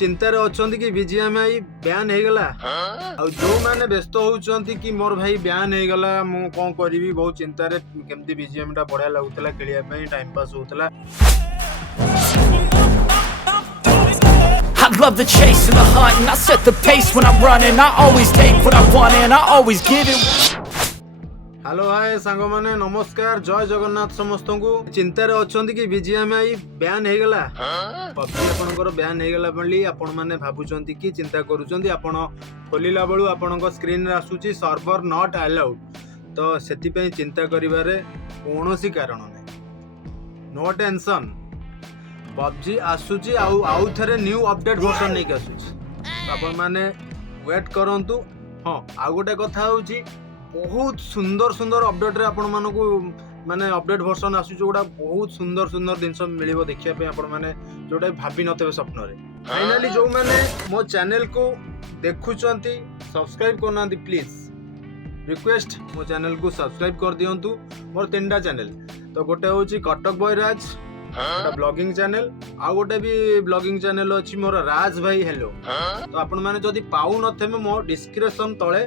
चिंतार अछंती कि BGMI ban हो गला आ जो माने व्यस्त होउछंती कि मोर भाई बैन हो गला मु कोन करबी बहुत चिंतार केमती बीजीएम टा बढ़िया लागुतला खेलिया पई टाइम पास होतला। I love the chase and the hunt, and I set the pace when I'm running. I always take what I want and I always give it. Hello hi सांग माने नमस्कार जय जगन्नाथ समस्त को चिंतार अछंती कि बीजीएमआई बैन हो गला पबजी आपनकर बैन हो गला बोली आपण माने भाबुचंती कि चिंता करूचंती आपण खोलिला बेलू आपनक स्क्रीन रे आसुची सर्वर नॉट अलाउड तो सेति पई चिंता करिवारे कोनोसी कारण नै नो टेंशन पबजी आसुची आउ थरे न्यू अपडेट वर्जन नै आसुची आपण माने वेट करंतु। हां आ गोटे कथा होउची बहुत सुंदर सुंदर अपडेट रे आपण मानकू माने अपडेट वर्जन आसु जोडा बहुत सुंदर सुंदर जिंस मिलिबो देखिया पे आपण माने जोडा भाबी नथबे स्वप्न रे। फाइनली जो माने मो चैनल को देखुचंती सब्सक्राइब करनांती प्लीज रिक्वेस्ट मो चैनल को सब्सक्राइब कर दियंतु। मोर तीनटा चैनल तो गोटे होची कटक बॉय राज गोटे ब्लॉगिंग चैनल आ गोटे भी ब्लॉगिंग चैनल अछि मोर राज भाई हेलो तो आपण माने जदी पाउ नथेमे मो डिस्क्रिप्शन तळे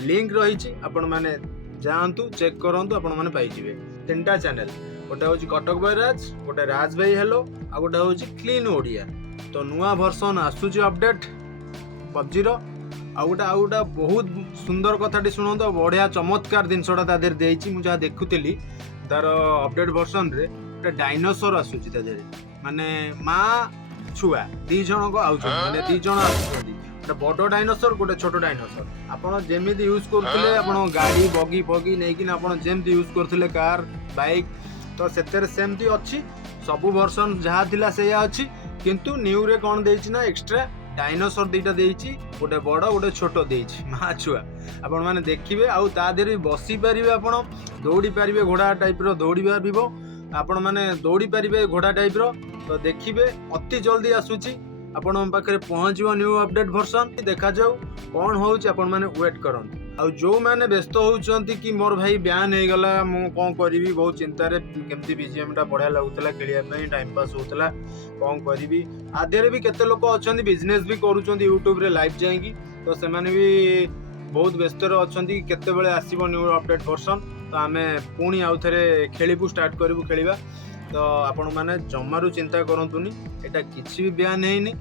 लिंक रही आपण माने जानतु चेक करंतु आपण माने पाई जिवे। तीनटा चैनल गोटे होची कटक बॉय राज गोटे राज भाई हेलो आ गोटे होची क्लीन ओडिया तो नुआ वर्जन आसुची अपडेट पबजी रो आ गोटा बहुत सुंदर कथाटी सुनंतो बढ़िया चमत्कार जिनसटा ता देर देइची मु जा देखुतली तार अपडेट वर्जन रे गोटे डायनासोर आसुची ता देर माने मां छुआ दी जण को आउछ माने दी जण आसुची गोटे बड़ डायनासोर गोटे छोट डायनासोर आपण जेमिति यूज करथिले आपण गाड़ी बगी बगी नै कि आपण जेमिति यूज करथिले कार बाइक तो सेतेर सेमति अछि सब वर्जन जहा थिला सेया अछि किंतु न्यू रे कोन देइछि ना एक्स्ट्रा डायनासोर दीटा देइछि गोटे बड़ गोटे छोट देइछि मा छुआ आपण माने देखिबे आ ता देर बसी परिबे आपण दौड़ी परिबे घोड़ा टाइप रो दौड़ी परिबो आपण माने दौड़ी परिबे घोड़ा टाइप रो तो देखिबे अति जल्दी आसुची आपण पाखरे पहुंचबो न्यू अपडेट वर्जन देखा जाऊ कोन होउची आपण माने वेट करन आ जो माने व्यस्त होउचंती कि मोर भाई बैन हो गला मु कोन करबी बहुत चिंता रे केमती बीजीएम टा बढ़िया लागुतला खेलिया पई टाइम पास होतला कोन करबी आधेरे भी केते लोक अछंती बिजनेस भी करूचंती यूट्यूब रे लाइव जाईकी तो से माने भी बहुत व्यस्त रे अछंती केते बेले आसीबो न्यू अपडेट वर्जन तो आमे पुणी आउ थरे खेलिबु स्टार्ट करबु खेलिबा तो आपण माने जम्मारू चिंता करंतुनी एटा किछि भी बयान हेइनी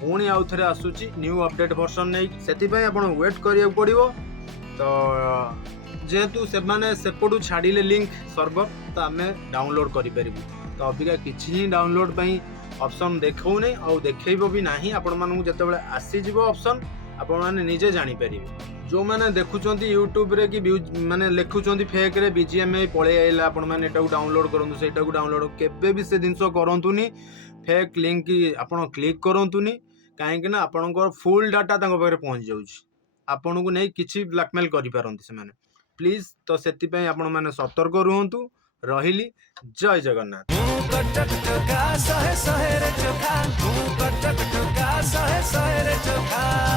पुणी आउ थरे आसुची न्यू अपडेट वर्जन नै सेति पई आपण वेट करिया पड़िबो तो जेहेतु से माने सेपटू छाड़िले लिंक सर्वर तो आमे डाउनलोड करि परिबु तो अबिका किछि ही डाउनलोड पई ऑप्शन देखौ नै आ देखैबो भी नाही आपण मानू जतेबेले आसी जिवो ऑप्शन आपण माने निजे जानि परिबे जो माने देखुचंती यूट्यूब रे कि माने लेखुचंती फेक रे बीजीएमआई पळे आइला आपण माने एटा डाउनलोड करंतु सेटा को डाउनलोड केबे भी से दिनसो करंतुनी फेक लिंक की आपण क्लिक करंतुनी काहे कि ना आपनकर फुल डाटा तांको पारे पहुंच जाउची आपण को नै किछि ब्लैकमेल करि पारंती से माने प्लीज तो सेति पई आपण माने सतर्क रहंतु रहिली जय जगन्नाथ।